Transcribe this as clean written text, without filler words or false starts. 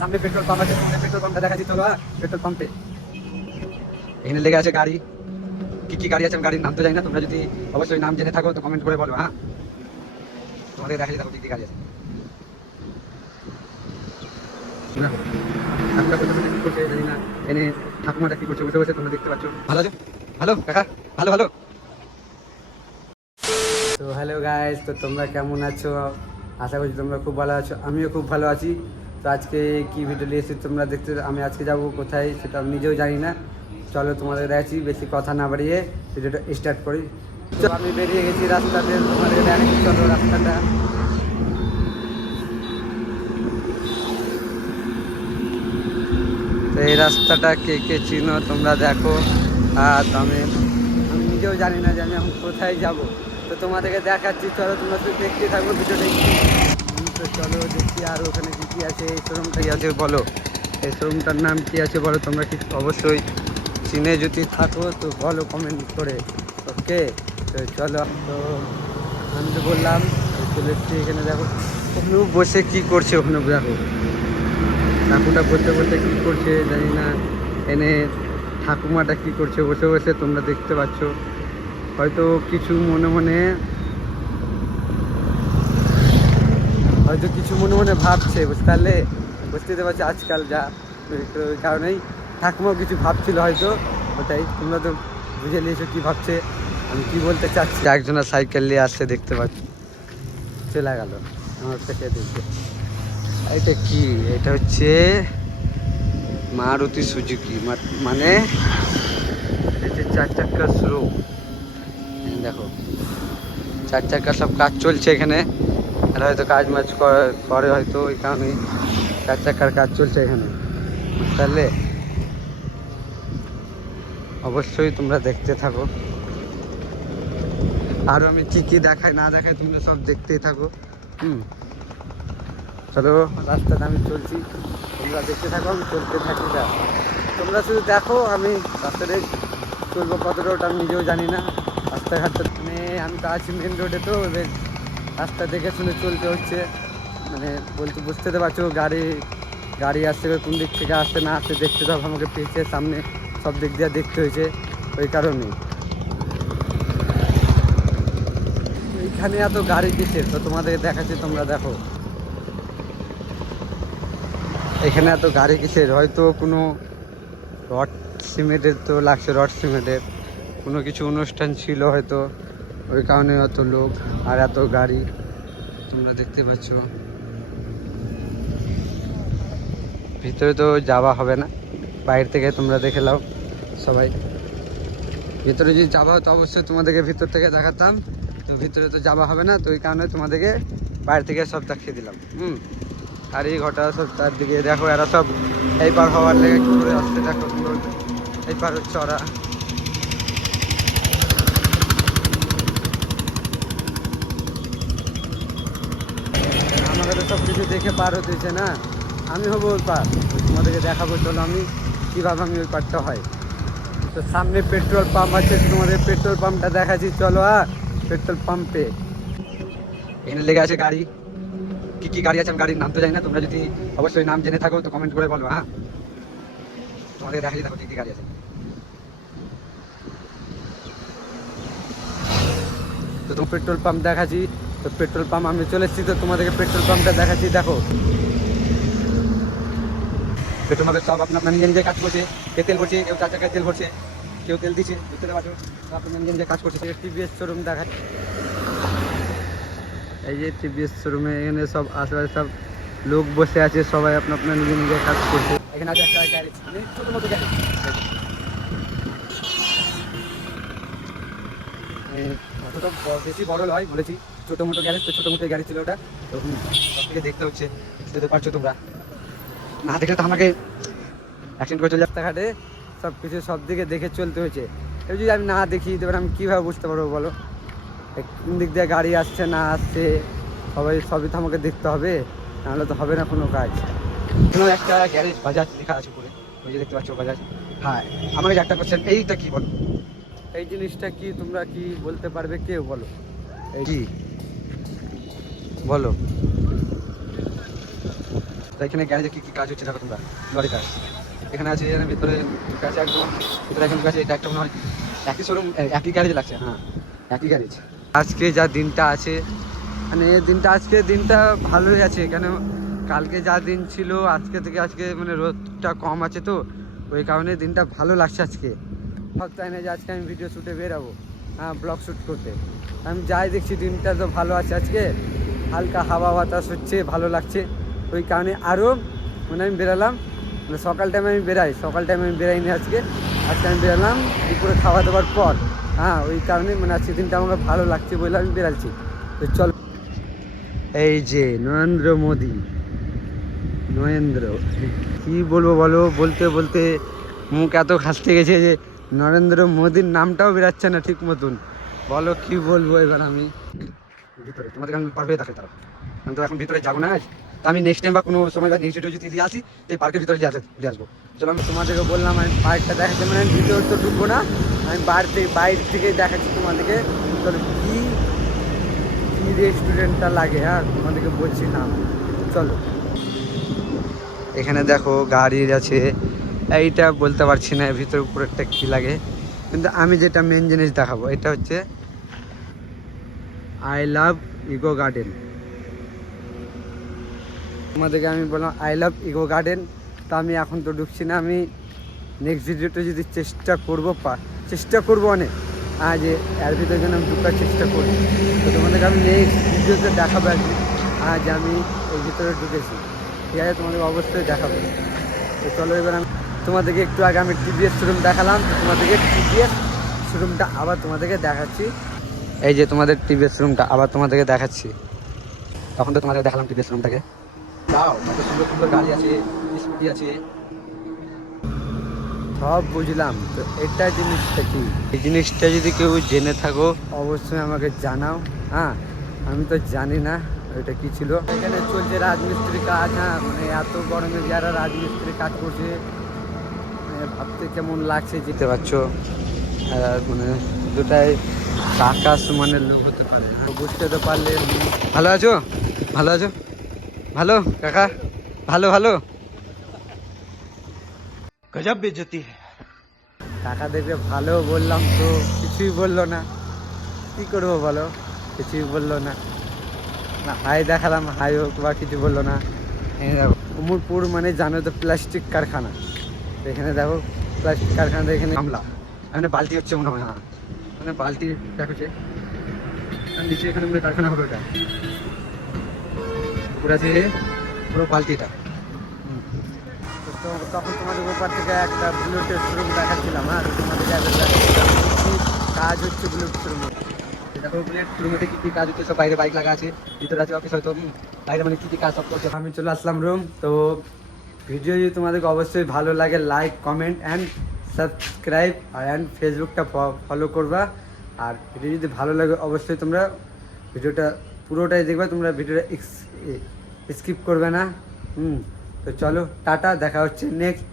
সামনে petrol pump আছে, petrol পাম্পটা দেখাচ্ছি চলো। পেট্রোল পাম্পে এখানে লেগে আছে গাড়ি, কি কি গাড়ি আছে আমি গাড়ির নাম তো জানি না, তোমরা যদি অবশ্যই নাম জেনে থাকো তো কমেন্ট করে বলো। হ্যাঁ, তোমাদের দেখাচ্ছি দেখো কি কি গাড়ি আছে। কি করছে জানি না, এনে ঠাকুমাটা কি করছে বসে বসে তোমরা দেখতে পাচ্ছ। ভালো আছো? ভালো কাকা, ভালো ভালো। তো হ্যালো গাইস, তো তোমরা কেমন আছো? আশা করছি তোমরা খুব ভালো আছো, আমিও খুব ভালো আছি। তো আজকে কি ভিডিও নিয়ে এসেছি তোমরা দেখতে, আমি আজকে যাব কোথায় সেটা আমি নিজেও জানি না। চলো তোমাদের দেখাচ্ছি, বেশি কথা না বাড়িয়ে ভিডিওটা স্টার্ট করি। তো আমি বেরিয়ে গেছি রাস্তাতে, তোমাদের দেখাচ্ছি চলো রাস্তাটা। তো এই রাস্তাটা কে কে চিনো তোমরা দেখো। আর আমি নিজেও জানি না যে আমি এখন কোথায় যাব। তো তোমাদেরকে দেখাচ্ছি, চলো তোমরা শুধু দেখতে থাকো ভিডিওটা। তো চলো দেখি আর ওখানে কী কী আছে। এই শোরুমটা কী আছে বলো, এই শোরুমটার নাম কী আছে বলো, তোমরা কি অবশ্যই চিনে যদি থাকো তো বলো কমেন্ট করে। ওকে, তো চলো। তো আমি তো বললাম চলে এসছি এখানে, দেখো ওখানেও বসে কী করছে, ওখানে দেখো ঠাকুরটা বলতে বলতে কী করছে জানি না। এনে ঠাকুমাটা কী করছে বসে বসে তোমরা দেখতে পাচ্ছ। হয়তো কিছু মনে মনে ভাবছে, বুঝতে পারলে? বুঝতে পারছি আজকাল যা, ওই কারণেই ঠাকুমাও কিছু ভাবছিল হয়তো, ওটাই তোমরা তো বুঝে নিয়েছো কী ভাবছে, আমি কি বলতে চাচ্ছি। একজনের সাইকেল নিয়ে আসছে দেখতে পাচ্ছি, চলে গেল আমার পেটে দেখতে। এটা কি, এটা হচ্ছে মারুতি সুজুকি, মানে এটা 4 চাকার শোরুম। দেখো 4 চাকার সব কাজ চলছে এখানে, আর হয়তো কাজ মাজ করে হয়তো, ওই কারণেই 4 চাকার কাজ চলছে এখানে, বুঝতে পারলে? অবশ্যই তোমরা দেখতে থাকো, আরও আমি কি কি দেখাই না দেখাই তোমরা সব দেখতেই থাকো। চলো রাস্তাটা আমি চলছি, তোমরা দেখতে থাকো, আমি চলতে থাকি। তোমরা শুধু দেখো আমি রাস্তাতে চলবো কতটা ওটা আমি নিজেও জানি না। রাস্তাঘাটটা মানে আমি তো আছি মেন রোডে, তো এবার রাস্তা দেখে শুনে চলতে হচ্ছে, মানে বুঝতে তো পারছো গাড়ি আসছে, কোন দিক থেকে আসতে না আসতে দেখতে তো আমাকে, পেছে সামনে সব দিক দিয়ে দেখতে হয়েছে, ওই কারণেই। এইখানে এত গাড়ি কিসের, তো তোমাদের দেখাচ্ছি তোমরা দেখো। এখানে এত গাড়ি কিসের, হয়তো কোনো রড সিমেন্টের তো লাগছে, রড সিমেন্টের কোনো কিছু অনুষ্ঠান ছিল হয়তো, ওই কারণে অত লোক আর এত গাড়ি তোমরা দেখতে পাচ্ছ। ভিতরে তো যাওয়া হবে না, বাইরে থেকে তোমরা দেখে নাও সবাই। ভিতরে যদি যাওয়া হতো অবশ্যই তোমাদেরকে ভিতর থেকে দেখাতাম, তো ভিতরে তো যাওয়া হবে না, তো ওই কারণে তোমাদেরকে বাইরে থেকে সব দেখিয়ে দিলাম। আর এই ঘটা সব চারদিকে দেখো, এরা সব এই পার হওয়ার লেগে কী করে আসছে দেখো, এই পার হচ্ছে ওরা। আমাকে তো সব কিছু দেখে পার হতেছে না, আমি হবো ওই পার, তোমাদেরকে দেখাবো। চলো আমি কীভাবে আমি ওই পারটা হয়। তো সামনে পেট্রোল পাম্প আছে, তোমাদের পেট্রোল পাম্পটা দেখাচ্ছি চলো। পেট্রোল পাম্পে এখানে লেগে আছে গাড়ি, কি কি গাড়ি আছে আমি গাড়ির নাম তো জানি না, তোমরা যদি অবশ্যই নাম জেনে থাকো তো কমেন্ট করে বলো। হ্যাঁ, তোমাদের দেখাচ্ছি দেখো কি কি গাড়ি আছে। তো তোমার পেট্রোল পাম্প দেখাচ্ছি, তো পেট্রোল পাম্প আমি চলে এসেছি, তো তোমাদেরকে পেট্রোল পাম্পটা দেখাচ্ছি দেখো। পেট্রোল পাম্পে সব আপনার নিজে নিজে কাজ করছে, কে তেল ভরছে, কেউ 4 চাকায় তেল ভরছে, কেউ তেল দিচ্ছে, বুঝতে পারছো? আপনার নিজে নিজে কাজ করছে। টিভিএস শোরুম দেখাচ্ছে, এই যে টিভিএস শোরুমে এখানে সব আশেপাশে সব লোক বসে আছে, সবাই আপনার নিজে নিজে কাজ করছে। এখানে আছে একটা গাড়ি, ছোটো মতো গাড়ি, অতটা বেশি বড় নয় বলেছি, ছোটো মোটো গ্যারেজ, তো ছোটো মোটো গাড়ি ছিল ওটা, তো সব থেকে দেখতে হচ্ছে, বুঝতে পারছো তোমরা? না দেখলে তো আমাকে অ্যাক্সিডেন্ট করে চলে রাস্তাঘাটে সব কিছু সব দিকে দেখে চলতে হয়েছে। এবার যদি আমি না দেখি এবার আমি কীভাবে বুঝতে পারবো বলো, কোন দিক দিয়ে গাড়ি আসছে না আসছে, সবই তো আমাকে দেখতে হবে, নাহলে তো হবে না কোনো কাজ। এখানে একটা গ্যারেজ বাজাজ লেখা আছে উপরে, ওই যে দেখতে পাচ্ছ বাজাজ। হ্যাঁ, আমাকে একটা কোশ্চেন, এইটা কি বলো, এই জিনিসটা কি তোমরা কি বলতে পারবে কেউ বলো, এই কি বলো? তো এখানে গ্যারেজে কী কী কাজ হচ্ছে দেখো তোমরা, লরি কাজ এখানে আছে, এখানে ভিতরে কাছে একদম ভিতরে একদম কাছে, এটা একটা মনে হয় একই শোরুম, একই গ্যারেজ লাগছে, হ্যাঁ একই গ্যারেজ। আজকে যা দিনটা আছে মানে আজকে দিনটা ভালোই আছে, কেন কালকে যা দিন ছিল আজকে থেকে আজকে মানে রোদটা কম আছে, তো ওই কারণে দিনটা ভালো লাগছে আজকে। ভাবতাই না যে আজকে আমি ভিডিও শ্যুটে বেরাবো, হ্যাঁ ব্লগ শ্যুট করতে। আমি যাই দেখছি দিনটা তো ভালো আছে আজকে, হালকা হাওয়া বাতাস হচ্ছে, ভালো লাগছে, ওই কারণে আরও মানে আমি বেরালাম। মানে সকাল টাইমে আমি বেরাইনি আজকে আমি বেরালাম দুপুরে খাওয়া দাওয়ার পর, হ্যাঁ ওই কারণে মানে আজকে দিনটা আমাকে ভালো লাগছে বলে আমি বেরাচ্ছি। তো চল, এই যে নরেন্দ্র মোদি, কি বলবো বলো, বলতে বলতে মুখ এত খাসতে গেছে যে নরেন্দ্র মোদির নামটাও বেরাচ্ছে না ঠিক মতন। বলো কি বলবো এবার আমি ভিতরে, তোমাদেরকে আমি পারবে দেখে তারা, আমি তো এখন ভিতরে যাবো না, আমি নেক্সট টাইম বা কোনো সময় বা নেক্সট যদি দিয়ে আসি এই পার্কের ভিতরে দিয়ে আসবো। চলো, আমি তোমাদেরকে বললাম আমি পার্কটা দেখাচ্ছি, মানে আমি ভিতরে তো ঢুকবো না, আমি বাইরে থেকে দেখাচ্ছি তোমাদেরকে। চলো কি রেস্টুরেন্টটা লাগে, হ্যাঁ তোমাদেরকে বলছি নাম। চলো, এখানে দেখো গাড়ি আছে, এইটা বলতে পারছি না ভিতরে উপরেরটা কী লাগে, কিন্তু আমি যেটা মেন জিনিস দেখাবো এটা হচ্ছে আই লাভ ইকো গার্ডেন। তোমাদেরকে আমি বললাম আই লাভ ইকো গার্ডেন, তা আমি এখন তো ঢুকছি না, আমি নেক্সট ভিডিওতে যদি চেষ্টা করবো অনেক, যে এর ভিতরে যেন আমি ঢুকার চেষ্টা করি, তো তোমাদেরকে আমি নেক্সট ভিডিওতে দেখাবো একদিন যে আমি এই ভিতরে ঢুকেছি, ঠিক আছে, তোমাদেরকে অবশ্যই দেখাবো। তো চলো এবার আমি তোমাদেরকে একটু আগে আমি টিভিএস শোরুম দেখালাম, তোমাদেরকে টিভিএস শোরুমটা আবার তোমাদেরকে দেখাচ্ছি। এই যে তোমাদের টিভিএস শোরুমটা আবার তোমাদেরকে দেখাচ্ছি, তখন তো তোমাদের দেখালাম টিভিএস শোরুমটাকে। দাও, কত সুন্দর সুন্দর গাড়ি আছে, স্কুটি আছে, সব বুঝলাম। তো এটা জিনিসটা কি, এই জিনিসটা যদি কেউ জেনে থাকো অবশ্যই আমাকে জানাও, হ্যাঁ আমি তো জানি না এটা কি ছিল। এখানে চলছে রাজমিস্ত্রি কাজ, হ্যাঁ মানে এত গরমে যারা রাজমিস্ত্রি কাজ করছে ভাবতে কেমন লাগছে, যেতে পারছো মানে দুটাই টাকা সমানের লোক হতে পারে, বুঝতে তো পারলে। ভালো আছো, ভালো আছো, ভালো কাকা, ভালো ভালো, গজব বেজতি। কাকা দেখবে ভালো বললাম তো কিছুই বললো না, কি করবো বলো, কিছুই বললো না, না হাই দেখালাম হাই হোক বা কিছু বললো না। এখানে দেখো উমরপুর মানে জানো তো প্লাস্টিক কারখানা, এখানে দেখো প্লাস্টিক কারখানাতে এখানে গামলা, এখানে বালতি হচ্ছে মনে হয়, হ্যাঁ মানে বালতি দেখছে নিচে, এখানে মানে কারখানা হবে ওটা, পুরো আছে পুরো বালতিটা। তো তখন তোমাদের ব্যাপার থেকে একটা বুলেটের শোরুম দেখাচ্ছিলাম, হ্যাঁ তোমাদের কাজ হচ্ছে বুলেট শোরুমে, দেখো বুলেট শোরুমে কী কী কাজ হচ্ছে, সব বাইরে বাইক লাগা আছে, ভিতরে আছে অফিস, হয়তো বাইরে মানে কী কী কাজ সব করছে। আমি চলে আসলাম রুম। তো ভিডিও যদি তোমাদেরকে অবশ্যই ভালো লাগে like comment and subscribe and ফেসবুকটা ফলো করবা, আর ভিডিও যদি ভালো লাগে অবশ্যই তোমরা ভিডিওটা পুরোটাই দেখবে, তোমরা ভিডিওটা স্কিপ করবে না। তো চলো টাটা, দেখা হচ্ছে নেক্সট